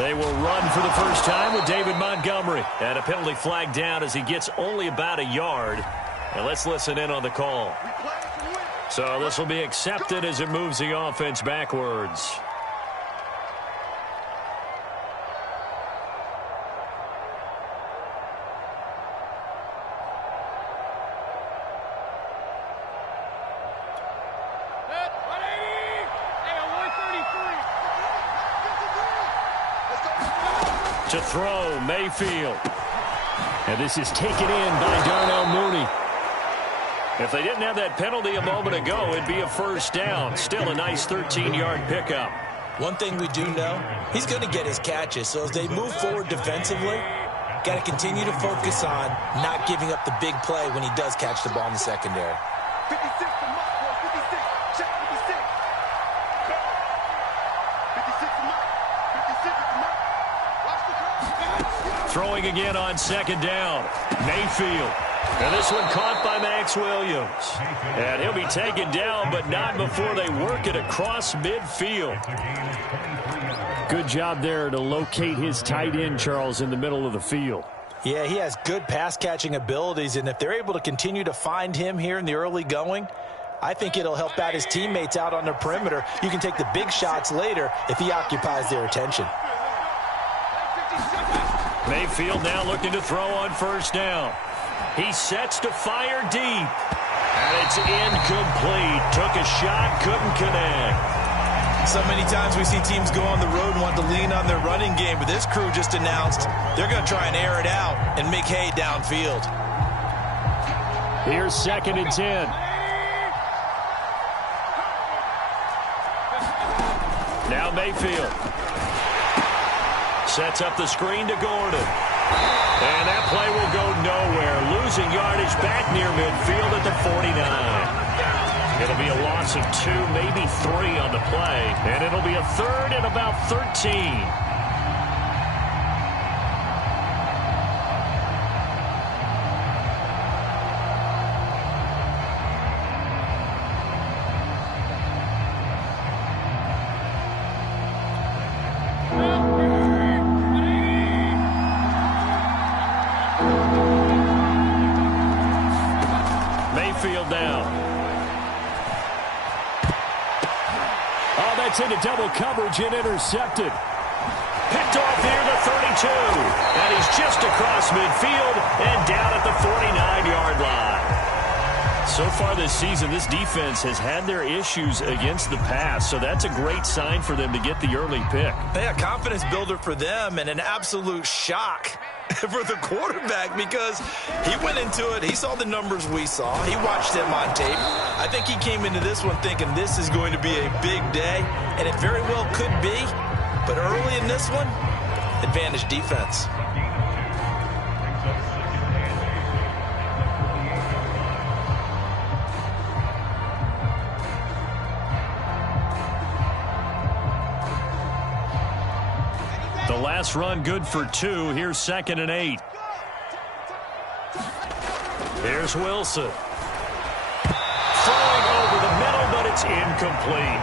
They will run for the first time with David Montgomery. And a penalty flag down as he gets only about a yard. And let's listen in on the call. So this will be accepted as it moves the offense backwards. To throw, Mayfield. And this is taken in by Darnell Mooney. If they didn't have that penalty a moment ago, it'd be a first down. Still a nice 13-yard pickup. One thing we do know, he's going to get his catches. So as they move forward defensively, got to continue to focus on not giving up the big play when he does catch the ball in the secondary. 56 to Mark, 56. Check 56. 56 to Mark. 56 to Mark. Watch the crowd. Throwing again on second down. Mayfield. And this one caught by Max Williams. And he'll be taken down, but not before they work it across midfield. Good job there to locate his tight end, Charles, in the middle of the field. Yeah, he has good pass-catching abilities, and if they're able to continue to find him here in the early going, I think it'll help out his teammates out on the perimeter. You can take the big shots later if he occupies their attention. Mayfield now looking to throw on first down. He sets to fire deep. And it's incomplete. Took a shot, couldn't connect. So many times we see teams go on the road and want to lean on their running game, but this crew just announced they're going to try and air it out and make hay downfield. Here's 2nd and 10. Now Mayfield. Sets up the screen to Gordon. And that play will go nowhere. Losing yardage back near midfield at the 49. It'll be a loss of 2, maybe 3 on the play. And it'll be a 3rd and about 13. Into double coverage and intercepted. Picked off near the 32. And he's just across midfield and down at the 49-yard line. So far this season, this defense has had their issues against the pass, so that's a great sign for them to get the early pick. Yeah, confidence builder for them and an absolute shock for the quarterback because he went into it. He saw the numbers we saw. He watched them on tape. I think he came into this one thinking this is going to be a big day, and it very well could be. But early in this one, advantage defense. The last run good for 2. Here's 2nd and 8. Here's Wilson. Throwing over the middle, but it's incomplete.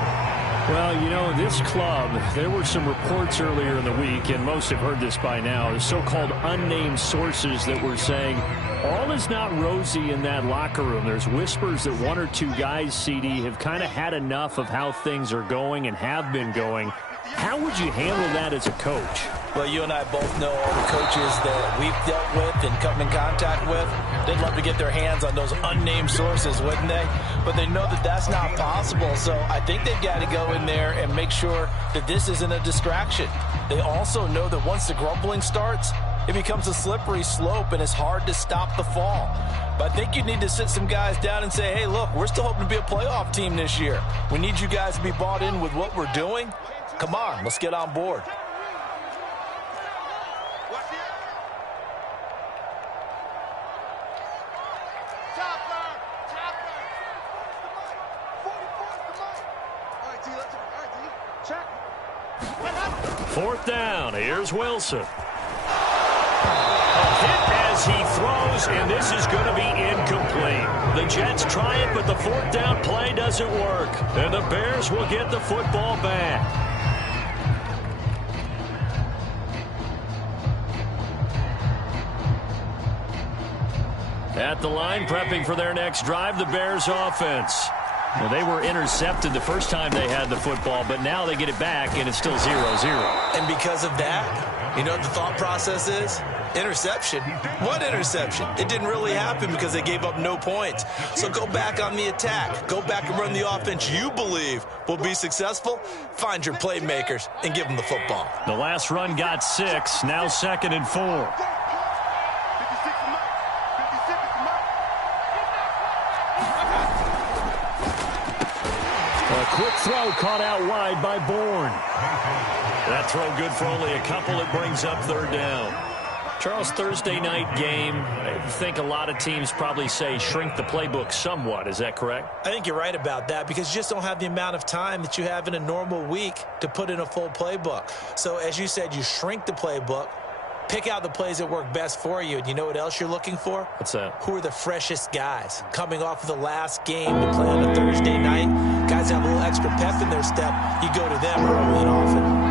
Well, you know, this club, there were some reports earlier in the week, and most have heard this by now, the so-called unnamed sources that were saying all is not rosy in that locker room. There's whispers that 1 or 2 guys, CD, have kind of had enough of how things are going and have been going. How would you handle that as a coach? Well, you and I both know all the coaches that we've dealt with and come in contact with. They'd love to get their hands on those unnamed sources, wouldn't they? But they know that that's not possible. So I think they've got to go in there and make sure that this isn't a distraction. They also know that once the grumbling starts, it becomes a slippery slope and it's hard to stop the fall. But I think you need to sit some guys down and say, hey, look, we're still hoping to be a playoff team this year. We need you guys to be bought in with what we're doing. Come on, let's get on board. Fourth down. Here's Wilson. A hit as he throws, and this is going to be incomplete. The Jets try it, but the 4th down play doesn't work. And the Bears will get the football back. At the line, prepping for their next drive, the Bears offense. Well, they were intercepted the first time they had the football, but now they get it back, and it's still 0-0. And because of that, you know what the thought process is? Interception. What interception? It didn't really happen because they gave up no points. So go back on the attack. Go back and run the offense you believe will be successful. Find your playmakers and give them the football. The last run got 6, now 2nd and 4. A quick throw caught out wide by Bourne. That throw good for only a couple. It brings up 3rd down. Charles, Thursday night game, I think a lot of teams probably say shrink the playbook somewhat. Is that correct? I think you're right about that because you just don't have the amount of time that you have in a normal week to put in a full playbook. So as you said, you shrink the playbook, pick out the plays that work best for you. And you know what else you're looking for? What's that? Who are the freshest guys coming off of the last game to play on a Thursday night? Guys have a little extra pep in their step. You go to them early and often.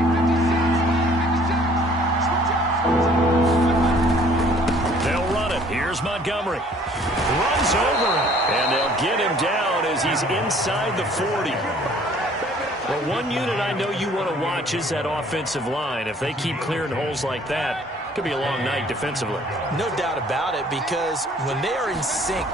Here's Montgomery. Runs over him. And they'll get him down as he's inside the 40. Well, one unit I know you want to watch is that offensive line. If they keep clearing holes like that, it could be a long night defensively. No doubt about it, because when they are in sync,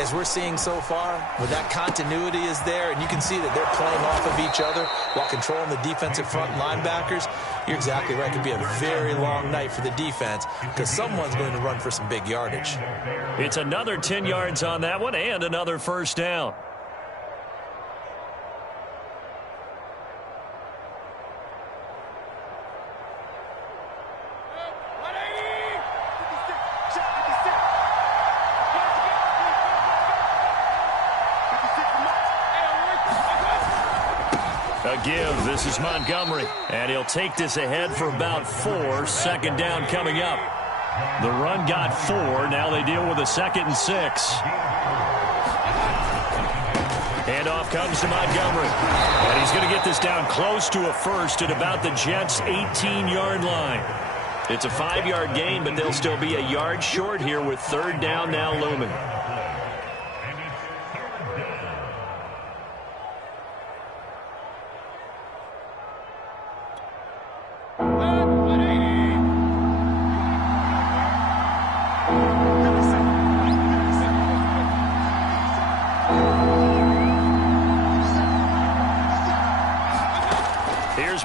as we're seeing so far, when that continuity is there, and you can see that they're playing off of each other while controlling the defensive front linebackers, you're exactly right. It could be a very long night for the defense because someone's going to run for some big yardage. It's another 10 yards on that one and another 1st down. A give. This is Montgomery. And he'll take this ahead for about 4. 2nd down coming up. The run got 4. Now they deal with a 2nd and 6. Handoff comes to Montgomery. And he's going to get this down close to a 1st at about the Jets' 18-yard line. It's a 5-yard gain, but they'll still be a yard short here with 3rd down now looming.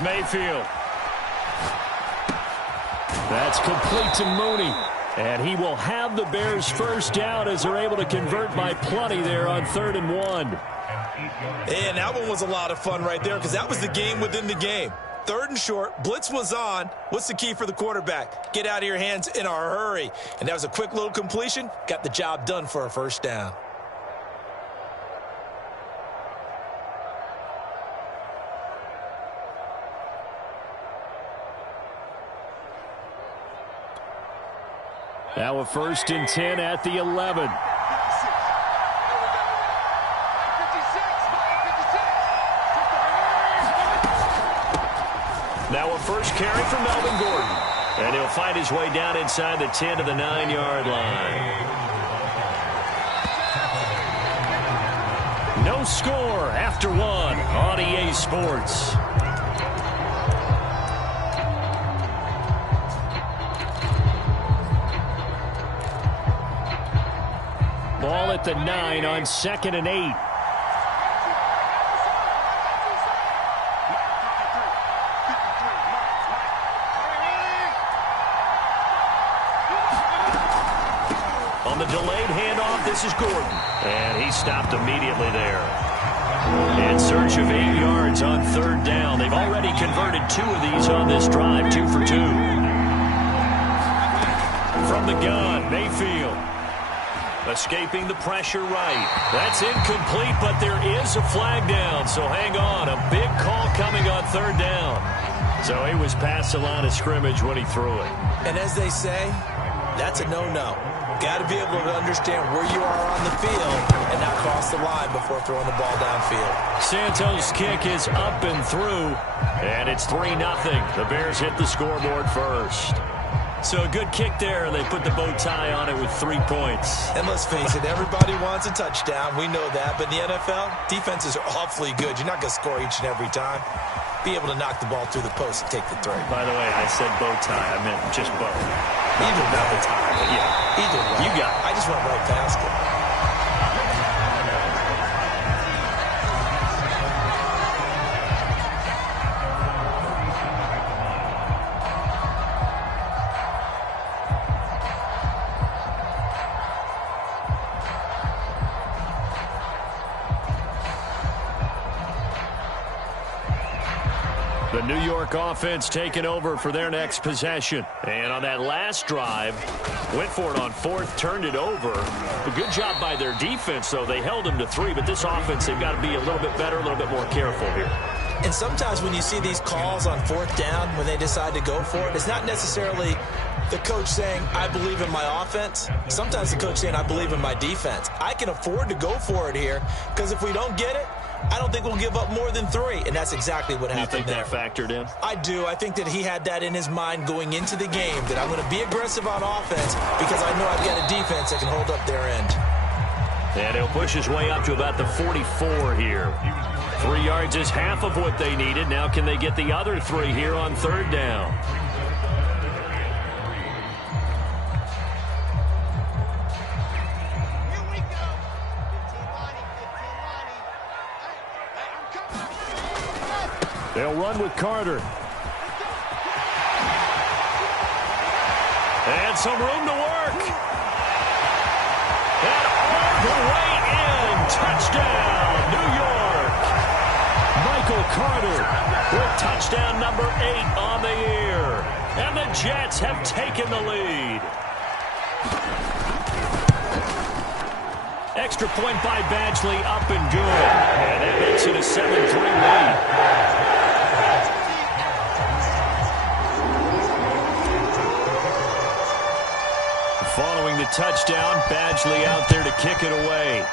Mayfield. That's complete to Mooney. And he will have the Bears' 1st down as they're able to convert by plenty there on 3rd and 1. And that one was a lot of fun right there because that was the game within the game. 3rd and short, blitz was on. What's the key for the quarterback? Get out of your hands in a hurry. And that was a quick little completion. Got the job done for a 1st down. Now a 1st and 10 at the 11. Now a 1st carry for Melvin Gordon. And he'll find his way down inside the 10 to the 9-yard line. No score after 1 on EA Sports. Ball at the 9 on 2nd and 8. On the delayed handoff, this is Gordon. And he stopped immediately there. In search of 8 yards on 3rd down. They've already converted 2 of these on this drive, 2 for 2. From the gun, Mayfield. Escaping the pressure right. That's incomplete, but there is a flag down, so hang on. A big call coming on 3rd down. So he was past the line of scrimmage when he threw it. And as they say, that's a no-no. Got to be able to understand where you are on the field and not cross the line before throwing the ball downfield. Santos' kick is up and through, and it's 3-0. The Bears hit the scoreboard first. So a good kick there, and they put the bow tie on it with 3 points. And let's face it, everybody wants a touchdown. We know that. But in the NFL, defenses are awfully good. You're not going to score each and every time. Be able to knock the ball through the post and take the throw. By the way, I said bow tie. I meant just bow. Either way. The tie, but yeah. Either way. You got it. I just went right past it. The New York offense taking over for their next possession. And on that last drive, went for it on 4th, turned it over. A good job by their defense, though. They held them to 3, but this offense, they've got to be a little bit better, a little bit more careful here. And sometimes when you see these calls on 4th down, when they decide to go for it, it's not necessarily the coach saying, I believe in my offense. Sometimes the coach saying, I believe in my defense. I can afford to go for it here, because if we don't get it, I don't think we'll give up more than 3, and that's exactly what happened there. You think that factored in? I do. I think that he had that in his mind going into the game, that I'm going to be aggressive on offense because I know I've got a defense that can hold up their end. And he'll push his way up to about the 44 here. 3 yards is half of what they needed. Now can they get the other 3 here on 3rd down? They'll run with Carter. And some room to work. And all the way in. Touchdown, New York. Michael Carter with touchdown number 8 on the year. And the Jets have taken the lead. Extra point by Badgley, up and good. And that makes it a 7-3 lead. Following the touchdown, Badgley out there to kick it away.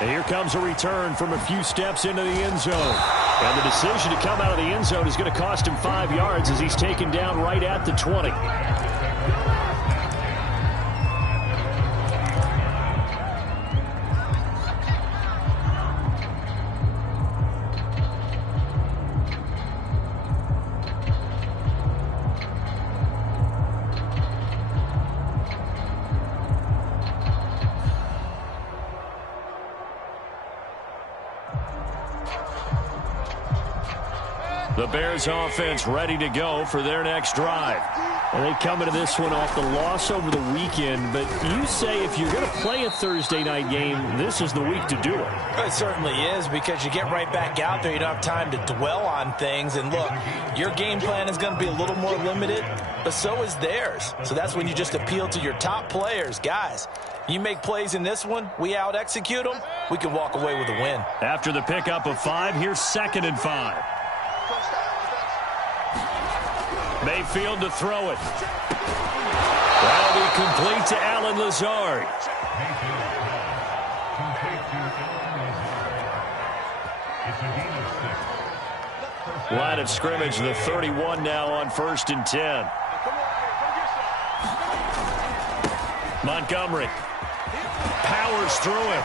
And here comes a return from a few steps into the end zone. And the decision to come out of the end zone is going to cost him 5 yards as he's taken down right at the 20. The Bears offense ready to go for their next drive. And they come into this one off the loss over the weekend, but you say if you're going to play a Thursday night game, this is the week to do it. It certainly is, because you get right back out there. You don't have time to dwell on things. And look, your game plan is going to be a little more limited, but so is theirs. So that's when you just appeal to your top players. Guys, you make plays in this one, we out-execute them, we can walk away with a win. After the pickup of 5, here's 2nd and 5. Mayfield to throw it. That'll be complete to Allen Lazard. Line of scrimmage, the 31 now on 1st and 10. Montgomery powers through him.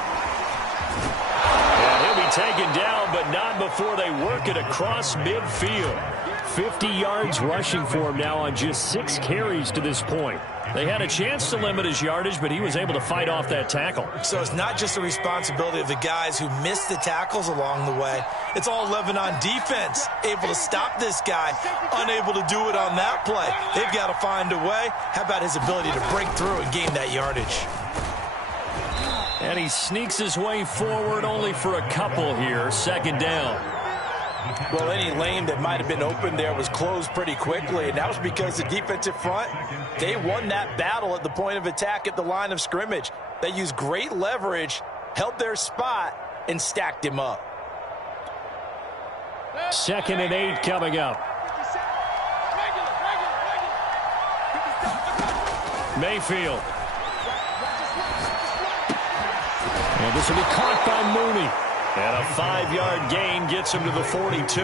And he'll be taken down, but not before they work it across midfield. 50 yards rushing for him now on just 6 carries to this point. They had a chance to limit his yardage, but he was able to fight off that tackle. So it's not just the responsibility of the guys who missed the tackles along the way. It's all living on defense, able to stop this guy, unable to do it on that play. They've got to find a way. How about his ability to break through and gain that yardage? And he sneaks his way forward only for a couple here. 2nd down. Well, any lane that might have been open there was closed pretty quickly, and that was because the defensive front, they won that battle at the point of attack at the line of scrimmage. They used great leverage, held their spot, and stacked him up. 2nd and 8 coming up. Mayfield. And this will be caught by Mooney. And a 5-yard gain gets him to the 42.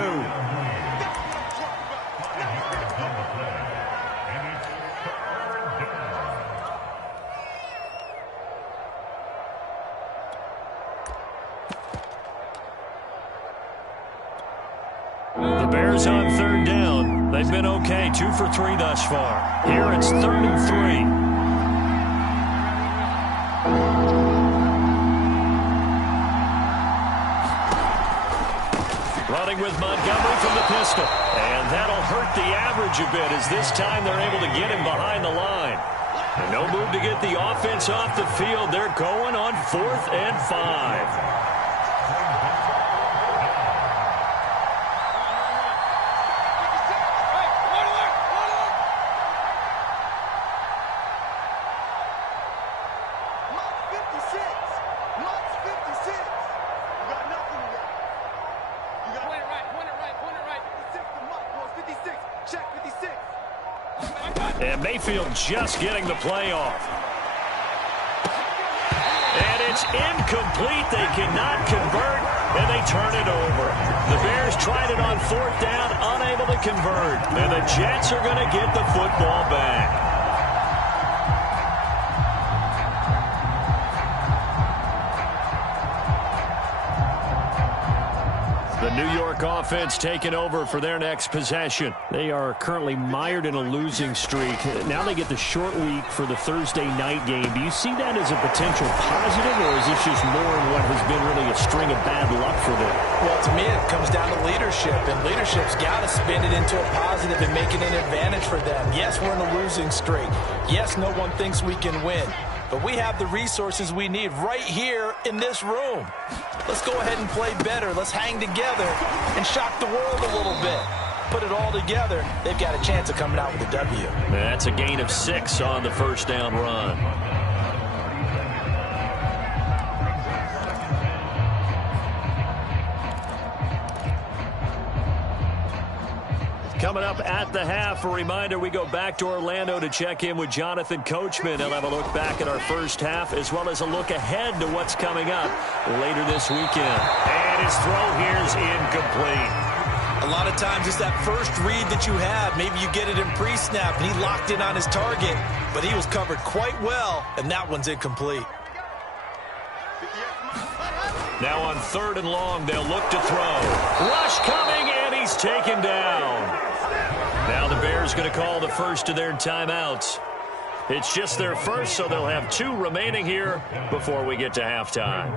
The Bears on third down. They've been okay, 2 for 3 thus far. Here it's 3rd and 3. Running with Montgomery from the pistol. And that'll hurt the average a bit as this time they're able to get him behind the line. And no move to get the offense off the field. They're going on 4th and 5. And Mayfield just getting the play off. And it's incomplete. They cannot convert, and they turn it over. The Bears tried it on 4th down, unable to convert. And the Jets are going to get the football back. The New York offense taking over for their next possession. They are currently mired in a losing streak. Now they get the short week for the Thursday night game. Do you see that as a potential positive, or is this just more in what has been really a string of bad luck for them? Well, to me, it comes down to leadership, and leadership's got to spin it into a positive and make it an advantage for them. Yes, we're in a losing streak. Yes, no one thinks we can win. But we have the resources we need right here in this room. Let's go ahead and play better. Let's hang together and shock the world a little bit. Put it all together, they've got a chance of coming out with a W. That's a gain of 6 on the first down run. Coming up at the half, a reminder, we go back to Orlando to check in with Jonathan Coachman. He'll have a look back at our first half as well as a look ahead to what's coming up later this weekend. And his throw here is incomplete. A lot of times it's that first read that you have. Maybe you get it in pre-snap and he locked in on his target, but he was covered quite well, and that one's incomplete. Now on 3rd and long, they'll look to throw. Rush coming, and he's taken down. Now the Bears going to call the first of their timeouts. It's just their first, so they'll have 2 remaining here before we get to halftime.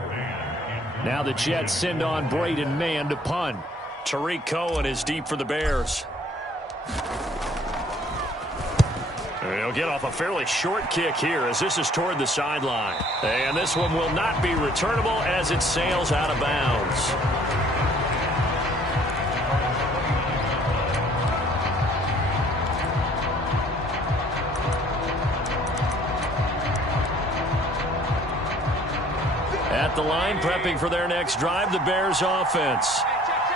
Now the Jets send on Braden Mann to punt. Tariq Cohen is deep for the Bears. He'll get off a fairly short kick here as this is toward the sideline. And this one will not be returnable as it sails out of bounds. At the line, prepping for their next drive, the Bears offense.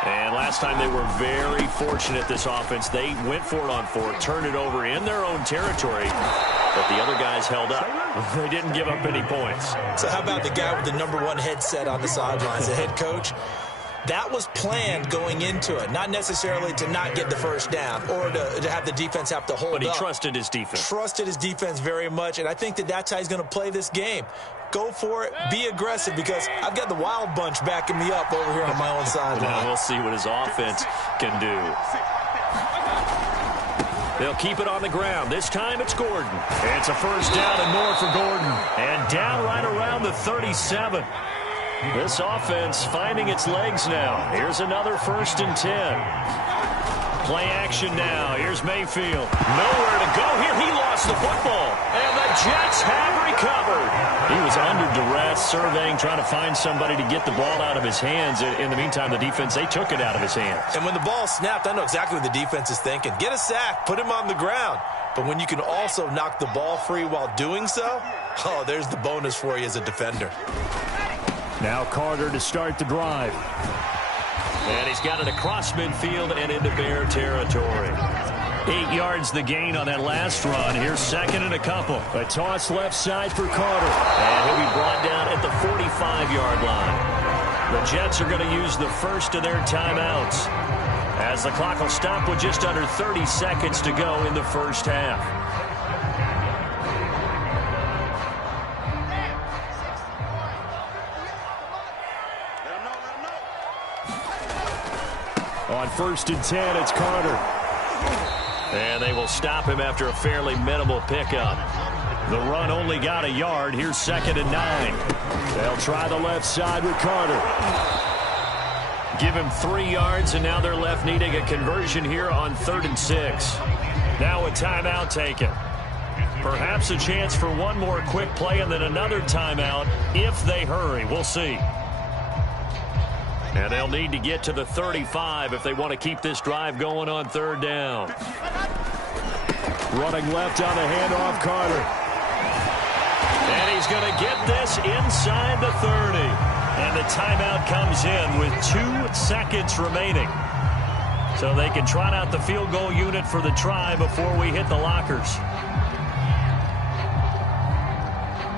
And last time they were very fortunate, this offense. They went for it on 4, turned it over in their own territory, but the other guys held up. They didn't give up any points. So how about the guy with the #1 headset on the sidelines, the head coach? That was planned going into it, not necessarily to not get the first down or to have the defense have to hold up. But he trusted his defense. Trusted his defense very much, and I think that's how he's going to play this game. Go for it, be aggressive, because I've got the wild bunch backing me up over here on my own sideline. Now we'll see what his offense can do. They'll keep it on the ground. This time it's Gordon. It's a first down and more for Gordon. And down right around the 37. This offense finding its legs now. Here's another 1st and 10. Play action now. Here's Mayfield. Nowhere to go here. He lost the football. And the Jets have recovered. He was under duress, surveying, trying to find somebody to get the ball out of his hands. In the meantime, the defense, they took it out of his hands. And when the ball snapped, I know exactly what the defense is thinking. Get a sack. Put him on the ground. But when you can also knock the ball free while doing so, oh, there's the bonus for you as a defender. Now Carter to start the drive. And he's got it across midfield and into Bear territory. 8 yards the gain on that last run. Here's 2nd and a couple. A toss left side for Carter. And he'll be brought down at the 45-yard line. The Jets are going to use the first of their timeouts, as the clock will stop with just under 30 seconds to go in the first half. On 1st and 10, it's Carter. And they will stop him after a fairly minimal pickup. The run only got a yard. Here's 2nd and 9. They'll try the left side with Carter. Give him 3 yards, and now they're left needing a conversion here on 3rd and 6. Now a timeout taken. Perhaps a chance for one more quick play and then another timeout if they hurry. We'll see. And they'll need to get to the 35 if they want to keep this drive going on 3rd down. Running left on the handoff, Carter. And he's going to get this inside the 30. And the timeout comes in with 2 seconds remaining. So they can trot out the field goal unit for the try before we hit the lockers.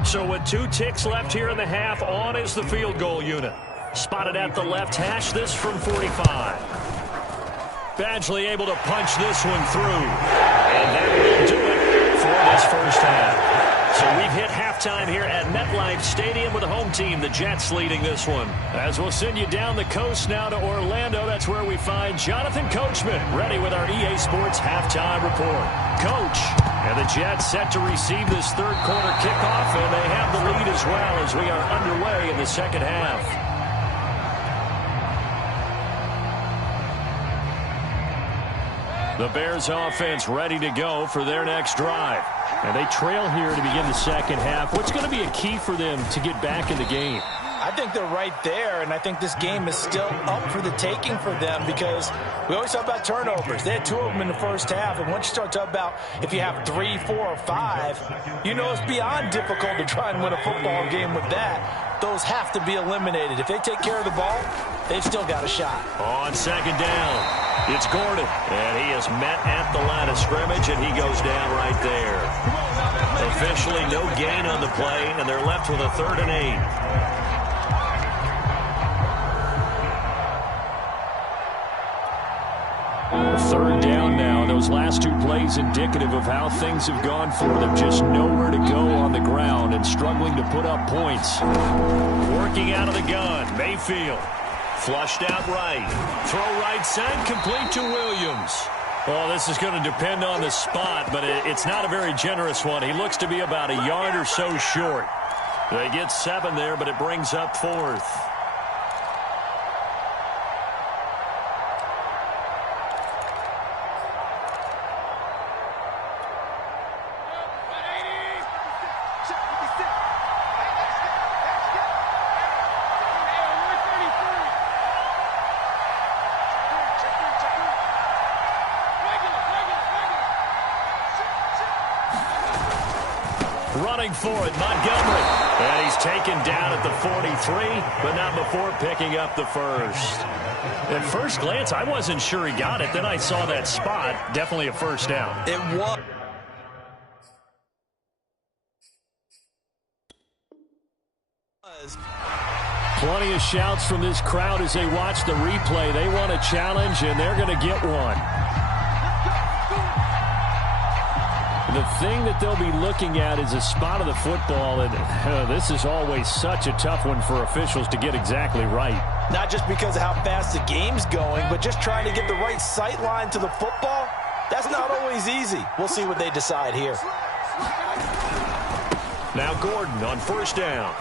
So with 2 ticks left here in the half, on is the field goal unit. Spotted at the left hash, this from 45. Badgley able to punch this one through. And that will do it for this first half. So we've hit halftime here at MetLife Stadium with the home team, the Jets, leading this one. As we'll send you down the coast now to Orlando, that's where we find Jonathan Coachman, ready with our EA Sports halftime report. Coach, and the Jets set to receive this 3rd quarter kickoff, and they have the lead as well as we are underway in the 2nd half. The Bears offense ready to go for their next drive. And they trail here to begin the 2nd half. What's going to be a key for them to get back in the game? I think they're right there, and I think this game is still up for the taking for them because we always talk about turnovers. They had 2 of them in the first half, and once you start talking about if you have 3, 4, or 5, you know it's beyond difficult to try and win a football game with that. Those have to be eliminated. If they take care of the ball, they've still got a shot. On 2nd down, it's Gordon, and he is met at the line of scrimmage, and he goes down right there. Officially no gain on the play, and they're left with a 3rd and 8. Third down now. Those last 2 plays indicative of how things have gone for them. Just nowhere to go on the ground and struggling to put up points. Working out of the gun, Mayfield. Flushed out right. Throw right side, complete to Williams. Well, this is going to depend on the spot, but it's not a very generous one. He looks to be about a yard or so short. They get 7 there, but it brings up 4th. Running for it, Montgomery. And he's taken down at the 43, but not before picking up the first. At first glance, I wasn't sure he got it. Then I saw that spot. Definitely a first down. It was. Plenty of shouts from this crowd as they watch the replay. They want a challenge, and they're going to get one. The thing that they'll be looking at is a spot of the football, and this is always such a tough one for officials to get exactly right. Not just because of how fast the game's going, but just trying to get the right sight line to the football. That's not always easy. We'll see what they decide here. Now Gordon on 1st down.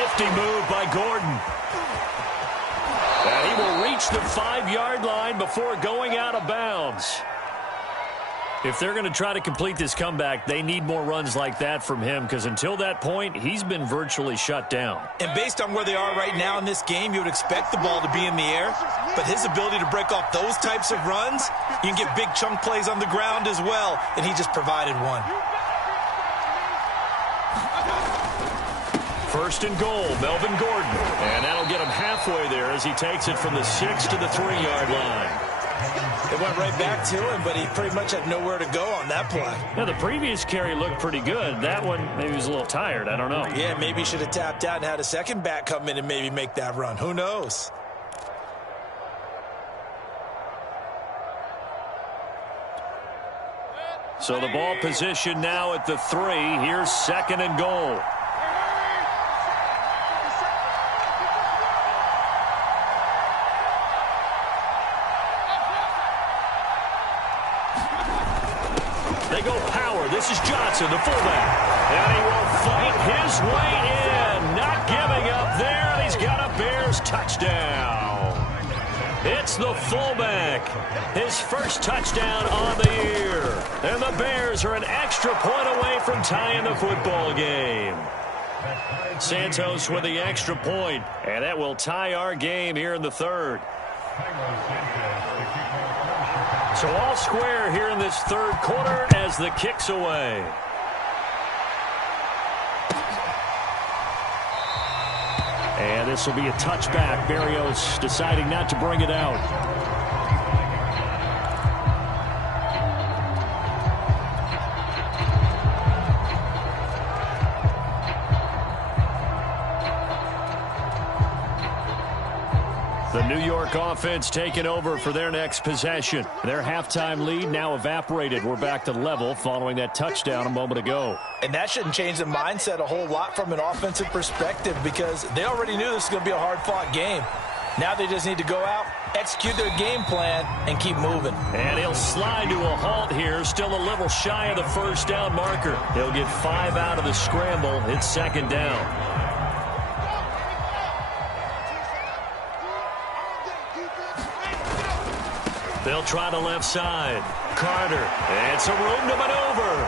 Nifty move by Gordon. And he will reach the 5-yard line before going out of bounds. If they're going to try to complete this comeback, they need more runs like that from him, because until that point, he's been virtually shut down. And based on where they are right now in this game, you would expect the ball to be in the air. But his ability to break off those types of runs, you can get big chunk plays on the ground as well, and he just provided one. 1st and goal, Melvin Gordon. And that'll get him halfway there as he takes it from the 6 to the 3-yard line. It went right back to him, but he pretty much had nowhere to go on that play. Yeah, the previous carry looked pretty good. That one, maybe he was a little tired. I don't know. Yeah, maybe he should have tapped out and had a second back come in and maybe make that run. Who knows? So the ball position now at the 3. Here's 2nd and goal. go power. This is Johnson, the fullback. And he will fight his way in. Not giving up there, and he's got a Bears touchdown. It's the fullback. His first touchdown on the year. And the Bears are an extra point away from tying the football game. Santos with the extra point, and that will tie our game here in the third. So all square here in this third quarter as the kick's away. And this will be a touchback. Berrios deciding not to bring it out. The New York offense taking over for their next possession. Their halftime lead now evaporated. We're back to level following that touchdown a moment ago. And that shouldn't change the mindset a whole lot from an offensive perspective because they already knew this was going to be a hard-fought game. Now they just need to go out, execute their game plan, and keep moving. And he'll slide to a halt here, still a little shy of the first down marker. He'll get 5 out of the scramble. It's second down. They'll try the left side. Carter, and some room to maneuver.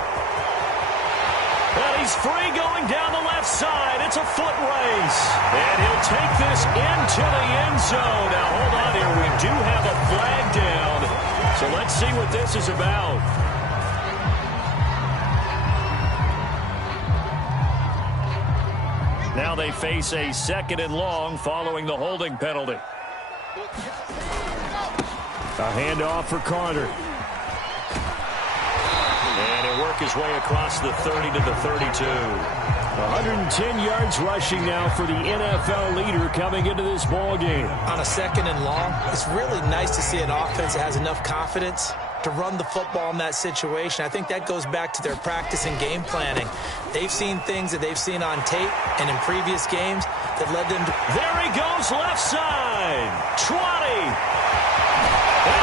And he's free going down the left side. It's a foot race. And he'll take this into the end zone. Now, hold on here. We do have a flag down. So let's see what this is about. Now they face a 2nd and long following the holding penalty. A handoff for Carter. And he'll work his way across the 30 to the 32. 110 yards rushing now for the NFL leader coming into this ball game. On a 2nd and long, it's really nice to see an offense that has enough confidence to run the football in that situation. I think that goes back to their practice and game planning. They've seen things that they've seen on tape and in previous games that led them to... There he goes, left side. 20. All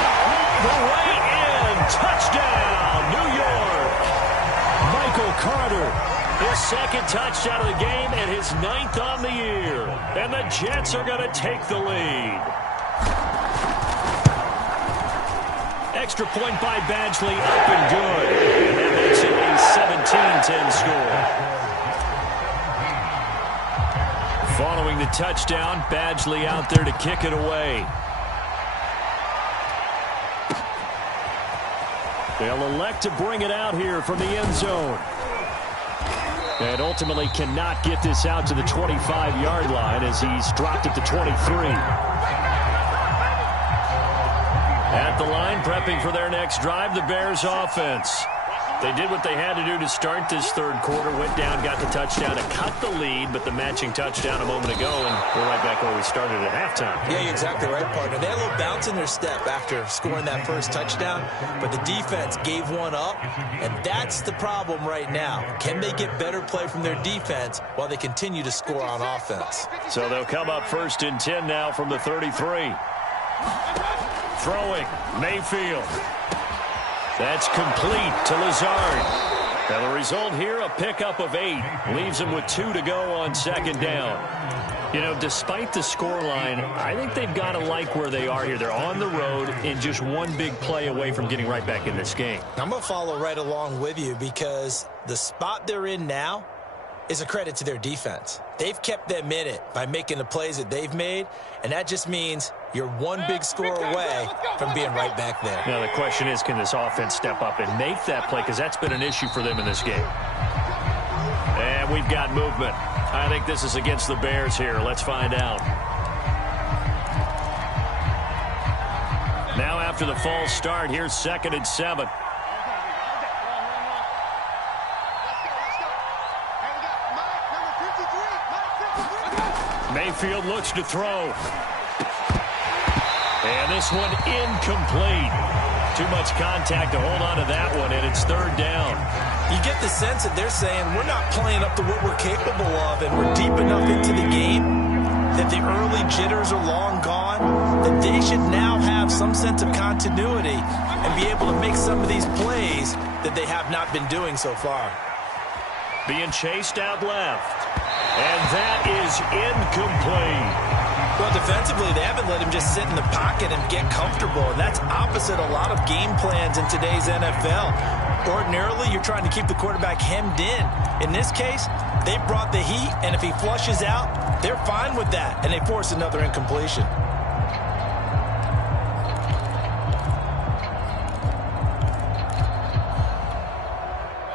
the way in. Touchdown, New York. Michael Carter, his 2nd touchdown of the game and his 9th on the year. And the Jets are going to take the lead. Extra point by Badgley, up and good. And that makes it a 17-10 score. Following the touchdown, Badgley out there to kick it away. They'll elect to bring it out here from the end zone. And ultimately cannot get this out to the 25-yard line as he's dropped it to 23. At the line, prepping for their next drive, the Bears offense. They did what they had to do to start this third quarter, went down, got the touchdown to cut the lead, but the matching touchdown a moment ago, and we're right back where we started at halftime. Yeah, you're exactly right, partner. They had a little bounce in their step after scoring that first touchdown, but the defense gave one up, and that's the problem right now. Can they get better play from their defense while they continue to score on offense? So they'll come up 1st and 10 now from the 33. Throwing, Mayfield. That's complete to Lazard. And the result here, a pickup of 8. Leaves him with 2 to go on 2nd down. You know, despite the scoreline, I think they've got to like where they are here. They're on the road and just one big play away from getting right back in this game. I'm going to follow right along with you because the spot they're in now is a credit to their defense. They've kept them in it by making the plays that they've made, and that just means you're one big score away from being right back there. Now the question is, can this offense step up and make that play? Because that's been an issue for them in this game. And we've got movement. I think this is against the Bears here. Let's find out. Now after the false start, here's 2nd and 7. Mayfield looks to throw. And this one incomplete. Too much contact to hold on to that one, and it's 3rd down. You get the sense that they're saying we're not playing up to what we're capable of, and we're deep enough into the game that the early jitters are long gone, that they should now have some sense of continuity and be able to make some of these plays that they have not been doing so far. Being chased out left. And that is incomplete. Well, defensively, they haven't let him just sit in the pocket and get comfortable, and that's opposite a lot of game plans in today's NFL. Ordinarily, you're trying to keep the quarterback hemmed in. In this case, they brought the heat, and if he flushes out, they're fine with that, and they force another incompletion.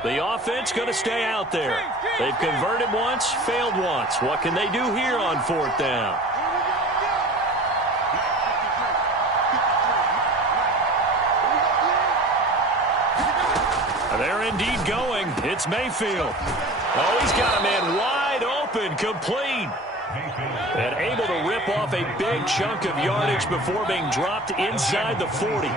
The offense going to stay out there. They've converted once, failed once. What can they do here on 4th down? They're indeed going. It's Mayfield. Oh, he's got a man wide open, complete. And able to rip off a big chunk of yardage before being dropped inside the 40.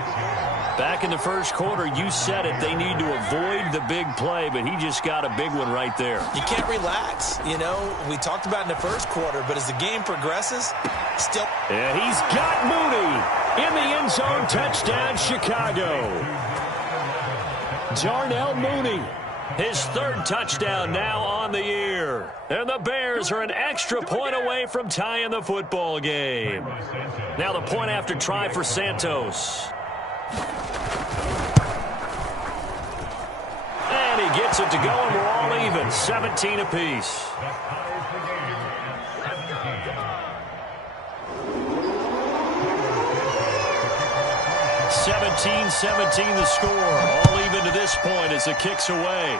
Back in the first quarter, you said it, they need to avoid the big play, but he just got a big one right there. You can't relax. You know, we talked about in the first quarter, but as the game progresses, still. And he's got Mooney in the end zone. Touchdown, Chicago. Darnell Mooney. His 3rd touchdown now on the year. And the Bears are an extra point away from tying the football game. Now the point after try for Santos. And he gets it to go, and we're all even. 17 apiece. (17-17) the score. All even to this point as the kick's away.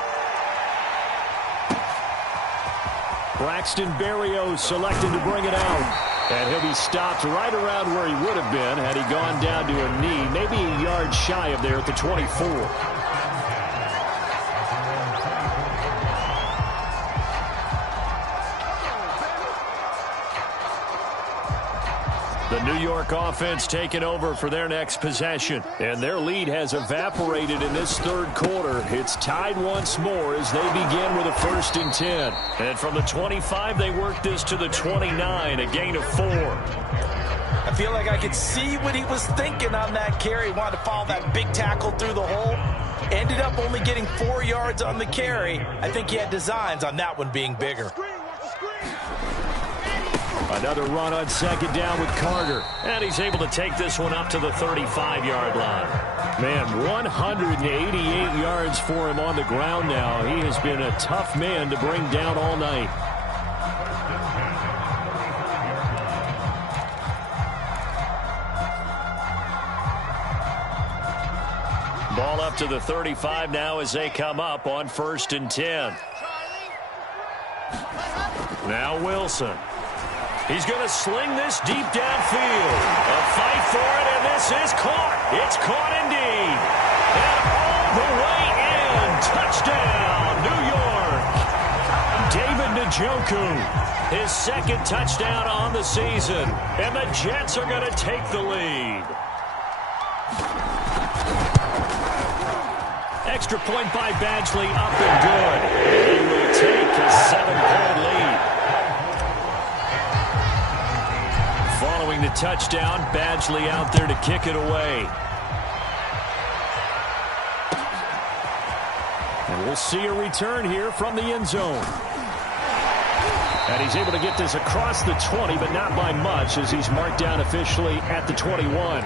Braxton Berrios selected to bring it out. And he'll be stopped right around where he would have been had he gone down to a knee, maybe a yard shy of there at the 24. The New York offense taking over for their next possession. And their lead has evaporated in this 3rd quarter. It's tied once more as they begin with a 1st and 10. And from the 25, they work this to the 29, a gain of 4. I feel like I could see what he was thinking on that carry. Wanted to follow that big tackle through the hole. Ended up only getting 4 yards on the carry. I think he had designs on that one being bigger. Another run on 2nd down with Carter. And he's able to take this one up to the 35-yard line. Man, 188 yards for him on the ground now. He has been a tough man to bring down all night. Ball up to the 35 now as they come up on 1st and 10. Now Wilson. He's going to sling this deep downfield. A fight for it, and this is caught. It's caught indeed. And all the way in. Touchdown, New York. David Njoku, his 2nd touchdown on the season. And the Jets are going to take the lead. Extra point by Badgley, up and good. He will take his 7-point lead. Following the touchdown, Badgley out there to kick it away. And we'll see a return here from the end zone. And he's able to get this across the 20, but not by much as he's marked down officially at the 21.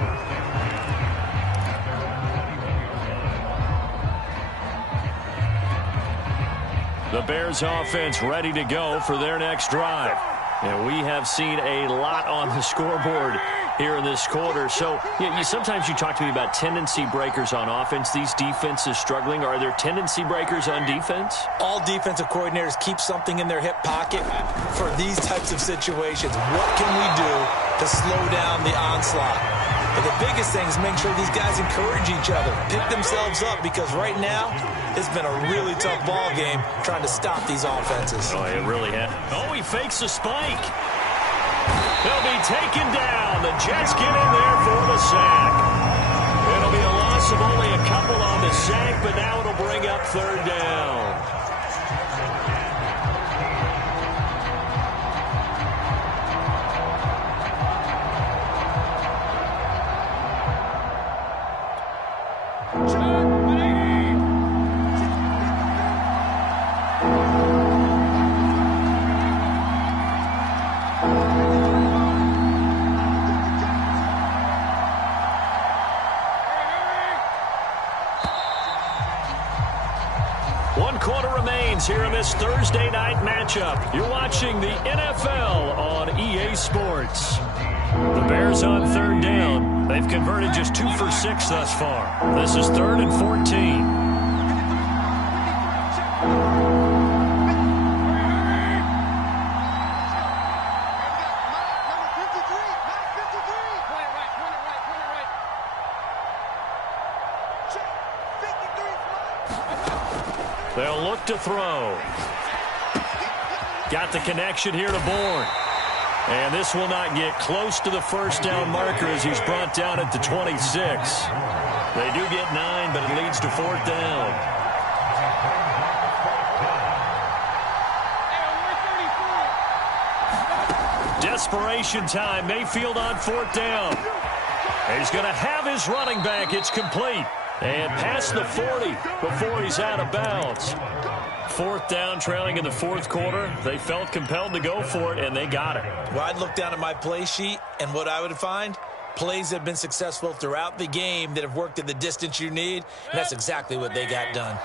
The Bears offense ready to go for their next drive. And we have seen a lot on the scoreboard here in this quarter. So sometimes you talk to me about tendency breakers on offense. These defenses struggling. Are there tendency breakers on defense? All defensive coordinators keep something in their hip pocket for these types of situations. What can we do to slow down the onslaught? But the biggest thing is make sure these guys encourage each other, pick themselves up, because right now it's been a really tough ball game trying to stop these offenses. Oh, it really has. Oh, he fakes a spike. He'll be taken down. The Jets get in there for the sack. It'll be a loss of only a couple on the sack, but now it'll bring up 3rd down. lines here in this Thursday night matchup. You're watching the NFL on EA Sports. The Bears on third down. They've converted just 2 for 6 thus far. This is 3rd and 14. They'll look to throw. Got the connection here to Bourne. And this will not get close to the first down marker as he's brought down at the 26. They do get 9, but it leads to 4th down. Desperation time. Mayfield on 4th down. He's going to have his running back. It's complete. And past the 40 before he's out of bounds. 4th down, trailing in the 4th quarter. They felt compelled to go for it, and they got it. Well, I'd look down at my play sheet, and what I would find, plays have been successful throughout the game that have worked in the distance you need, and that's exactly what they got done.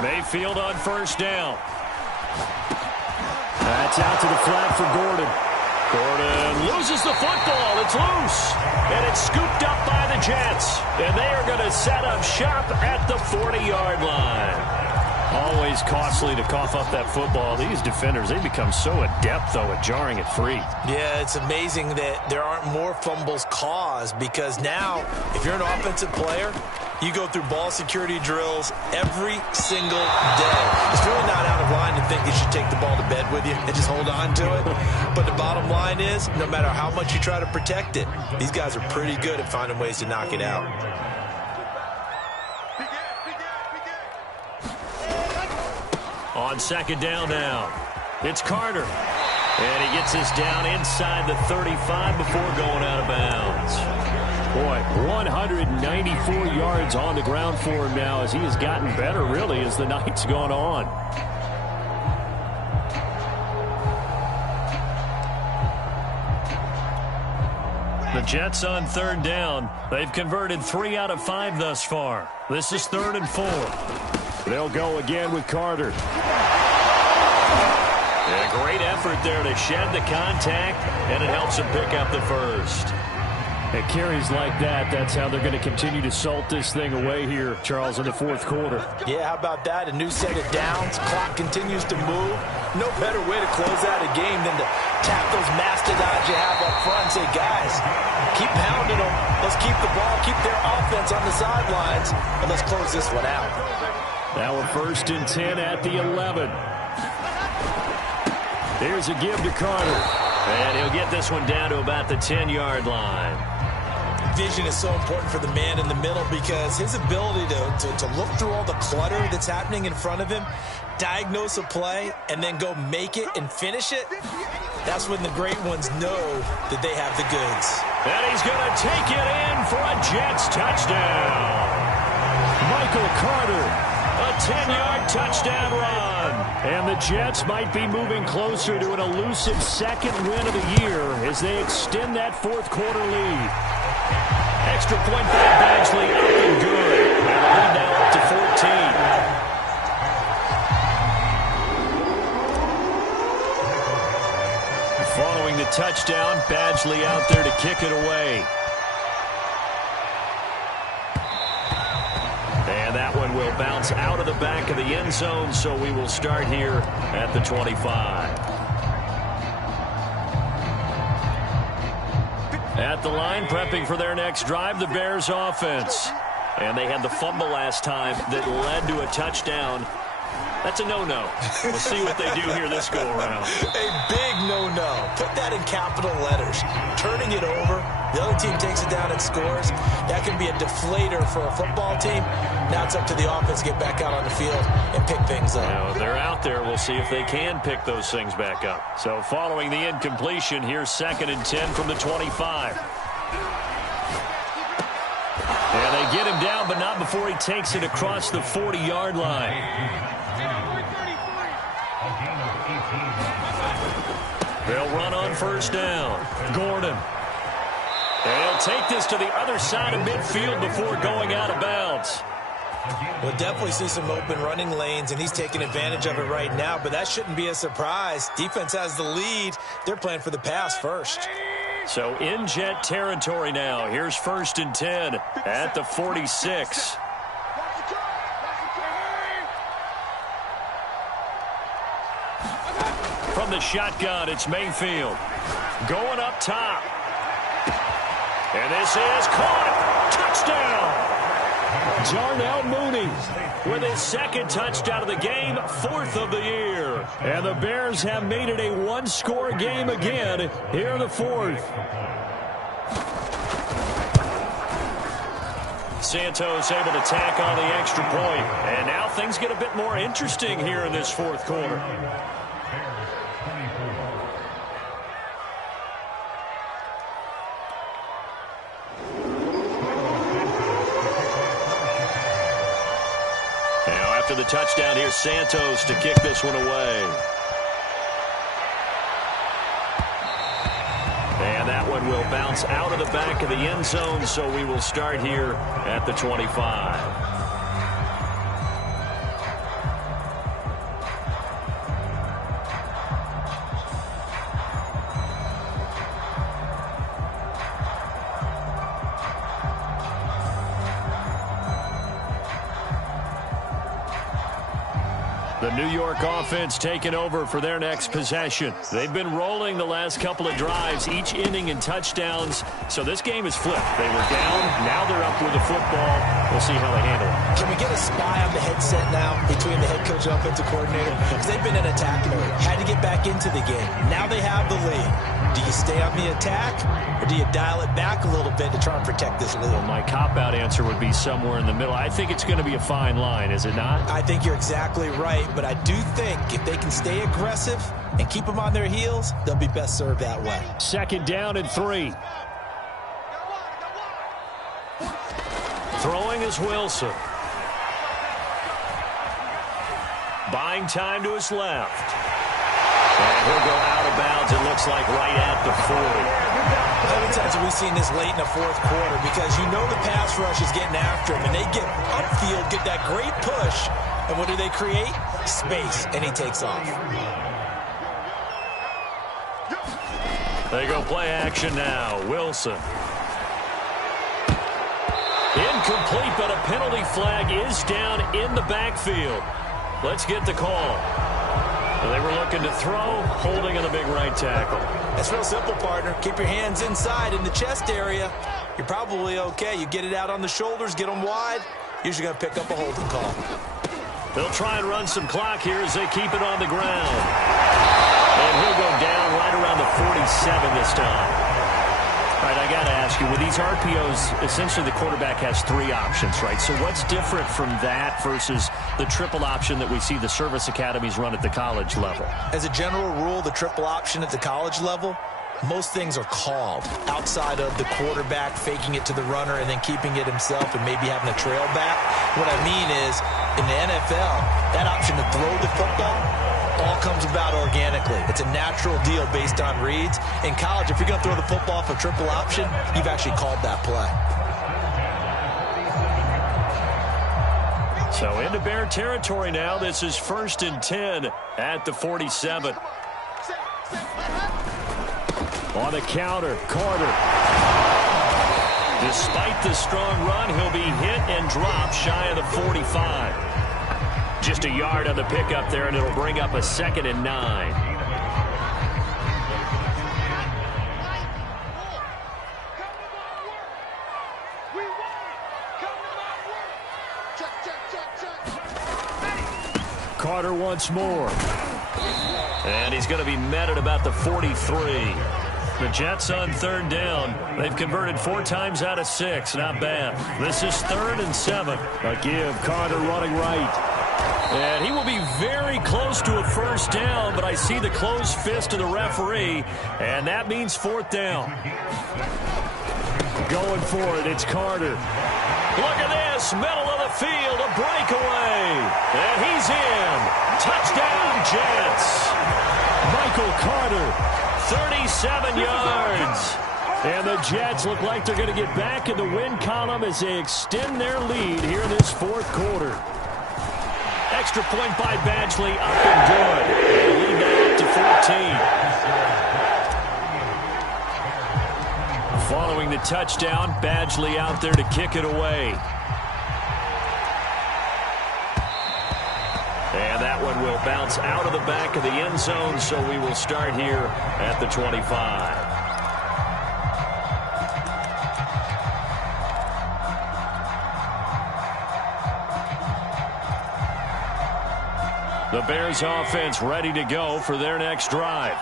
Mayfield on 1st down. That's out to the flat for Gordon. Gordon loses the football. It's loose. And it's scooped up by the Jets. And they are going to set up shop at the 40-yard line. Always costly to cough up that football. These defenders, they become so adept, though, at jarring it free. Yeah, it's amazing that there aren't more fumbles caused because now, if you're an offensive player, you go through ball security drills every single day. It's really not out of line to think you should take the ball to bed with you and just hold on to it. But the bottom line is, no matter how much you try to protect it, these guys are pretty good at finding ways to knock it out. On 2nd down now, it's Carter. And he gets this down inside the 35 before going out of bounds. Boy, 194 yards on the ground for him now as he has gotten better, really, as the night's gone on. The Jets on 3rd down. They've converted 3 out of 5 thus far. This is 3rd and 4. They'll go again with Carter. A great effort there to shed the contact, and it helps him pick up the first. At carries like that, that's how they're going to continue to salt this thing away here, Charles, in the 4th quarter. Yeah, how about that? A new set of downs. Clock continues to move. No better way to close out a game than to tap those mastodons you have up front and say, guys, keep pounding them. Let's keep the ball, keep their offense on the sidelines, and let's close this one out. Now a 1st and 10 at the 11. Here's a give to Carter. And he'll get this one down to about the 10-yard line. Vision is so important for the man in the middle because his ability to look through all the clutter that's happening in front of him, diagnose a play, and then go make it and finish it, that's when the great ones know that they have the goods. And he's going to take it in for a Jets touchdown. Michael Carter, a 10-yard touchdown run. And the Jets might be moving closer to an elusive 2nd win of the year as they extend that 4th quarter lead. Extra point by Badgley up and good. And the lead now up to 14. Following the touchdown, Badgley out there to kick it away. And that one will bounce out of the back of the end zone, so we will start here at the 25. At the line, prepping for their next drive, the Bears offense. And they had the fumble last time that led to a touchdown. That's a no-no. We'll see what they do here this go-around. A big no-no. Put that in capital letters. Turning it over, the other team takes it down and scores. That can be a deflator for a football team. Now it's up to the offense to get back out on the field and pick things up. Now, if they're out there, we'll see if they can pick those things back up. So following the incompletion, here's 2nd and 10 from the 25. And they get him down, but not before he takes it across the 40-yard line. They'll run on 1st down. Gordon. They'll take this to the other side of midfield before going out of bounds. We'll definitely see some open running lanes, and he's taking advantage of it right now, but that shouldn't be a surprise. Defense has the lead. They're playing for the pass first. So in jet territory now. Here's 1st and 10 at the 46. From the shotgun, it's Mayfield. Going up top. And this is caught. Touchdown. Darnell Mooney With his 2nd touchdown of the game, 4th of the year. And the Bears have made it a one-score game again here in the 4th. Santos able to tack on the extra point. And now things get a bit more interesting here in this 4th quarter. After the touchdown, here's Santos to kick this one away. And that one will bounce out of the back of the end zone, so we will start here at the 25. The New York offense taking over for their next possession. They've been rolling the last couple of drives, each inning in touchdowns. So this game is flipped. They were down. Now they're up with the football. We'll see how they handle it. Can we get a spy on the headset now between the head coach and offensive coordinator? Because they've been in attack mode. Had to get back into the game. Now they have the lead. Do you stay on the attack, or do you dial it back a little bit to try and protect this lead? Well, my cop-out answer would be somewhere in the middle. I think it's going to be a fine line, is it not? I think you're exactly right, but I do think if they can stay aggressive and keep them on their heels, they'll be best served that way. 2nd down and 3. Throwing is Wilson. Buying time to his left. And he'll go out of bounds, it looks like, right at the 40. How many times have we seen this late in the 4th quarter? Because you know the pass rush is getting after him, and they get upfield, get that great push, and what do they create? Space, and he takes off. They go play action now. Wilson. Incomplete, but a penalty flag is down in the backfield. Let's get the call. They were looking to throw, holding on the big right tackle. That's real simple, partner. Keep your hands inside in the chest area. You're probably okay. You get it out on the shoulders, get them wide. Usually going to pick up a holding call. They'll try and run some clock here as they keep it on the ground. And he'll go down right around the 47 this time. All right, I got to ask you, with these RPOs, essentially the quarterback has 3 options, right? So what's different from that versus the triple option that we see the service academies run at the college level? As a general rule, the triple option at the college level, most things are called outside of the quarterback faking it to the runner and then keeping it himself and maybe having a trail back. What I mean is, in the NFL, that option to throw the football all comes about organically. It's a natural deal based on reads. In college, if you're going to throw the football for triple option, you've actually called that play. So into Bear territory now. This is 1st and 10 at the 47. On the counter, Carter. Despite the strong run, he'll be hit and dropped shy of the 45. Just a yard on the pickup there, and it'll bring up a 2nd and 9. Carter once more. And he's going to be met at about the 43. The Jets on 3rd down. They've converted 4 times out of 6. Not bad. This is 3rd and 7. A give. Carter running right. And he will be very close to a 1st down, but I see the closed fist of the referee, and that means 4th down. Going for it. It's Carter. Look at this. Middle of the field. A breakaway. And he's in. Touchdown, Jets. Michael Carter. 37 yards. And the Jets look like they're going to get back in the win column as they extend their lead here in this fourth quarter. Extra point by Badgley, up and good. Lead now up to 14. Following the touchdown, Badgley out there to kick it away. And that one will bounce out of the back of the end zone, so we will start here at the 25. The Bears offense ready to go for their next drive.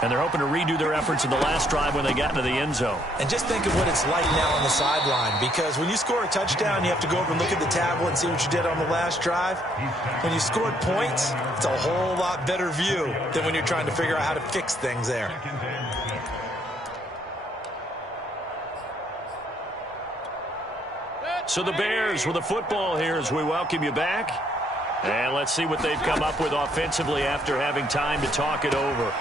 And they're hoping to redo their efforts in the last drive when they got into the end zone. And just think of what it's like now on the sideline, because when you score a touchdown, you have to go over and look at the tablet and see what you did on the last drive. When you scored points, it's a whole lot better view than when you're trying to figure out how to fix things there. So the Bears with the football here as we welcome you back. And let's see what they've come up with offensively after having time to talk it over.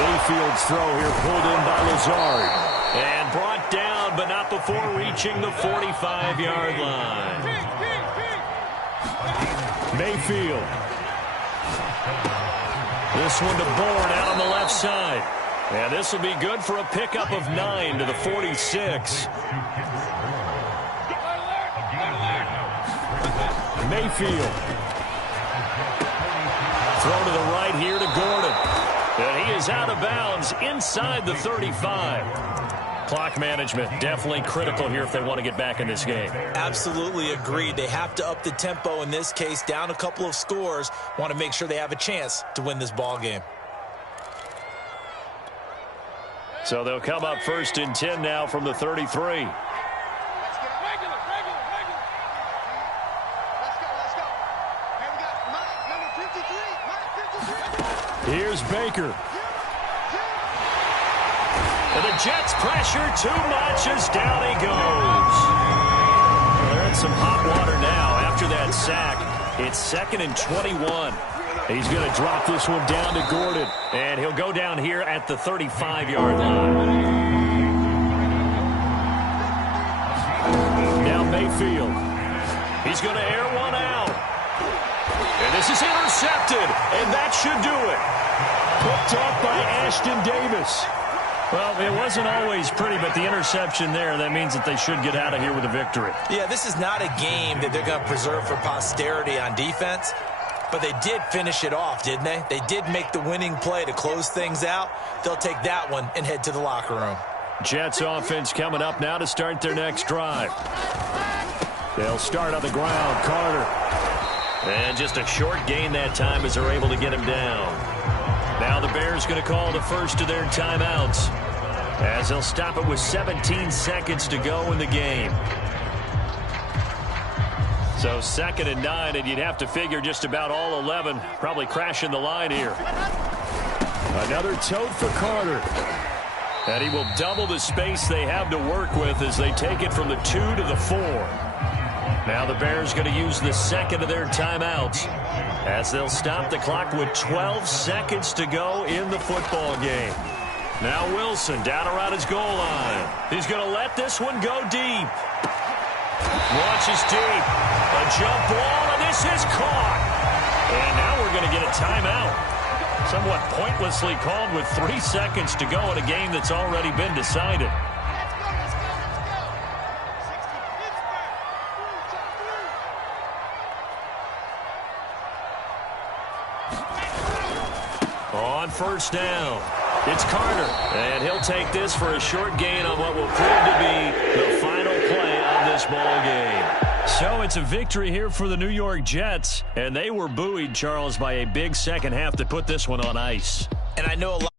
Mayfield's throw here pulled in by Lazard. And brought down, but not before reaching the 45-yard line. Mayfield. This one to Bourne out on the left side. And this will be good for a pickup of 9 to the 46. Mayfield. Throw to the right here to Gordon. And he is out of bounds inside the 35. Clock management definitely critical here if they want to get back in this game. Absolutely agreed. They have to up the tempo in this case, down a couple of scores. Want to make sure they have a chance to win this ball game. So they'll come up 1st and 10 now from the 33. Here's Baker. And the Jets pressure too much as down he goes. They're in some hot water now after that sack. It's 2nd and 21. He's going to drop this one down to Gordon. And he'll go down here at the 35-yard line. Now Mayfield. He's going to air one out. And this is intercepted, and that should do it. Picked off by Ashton Davis. Well, it wasn't always pretty, but the interception there, that means that they should get out of here with a victory. Yeah, this is not a game that they're going to preserve for posterity on defense, but they did finish it off, didn't they? They did make the winning play to close things out. They'll take that one and head to the locker room. Jets offense coming up now to start their next drive. They'll start on the ground. Carter. And just a short gain that time as they're able to get him down. Now the Bears going to call the first of their timeouts as they'll stop it with 17 seconds to go in the game. So 2nd and 9, and you'd have to figure just about all 11 probably crashing the line here. Another tote for Carter. And he will double the space they have to work with as they take it from the 2 to the 4. Now the Bears going to use the second of their timeouts as they'll stop the clock with 12 seconds to go in the football game. Now Wilson down around his goal line. He's going to let this one go deep. Launches deep. A jump ball, and this is caught. And now we're going to get a timeout. Somewhat pointlessly called with 3 seconds to go in a game that's already been decided. On first down, it's Carter, and he'll take this for a short gain on what will prove to be the final play of this ball game. So it's a victory here for the New York Jets, and they were buoyed, Charles, by a big second half that put this one on ice. And I know a lot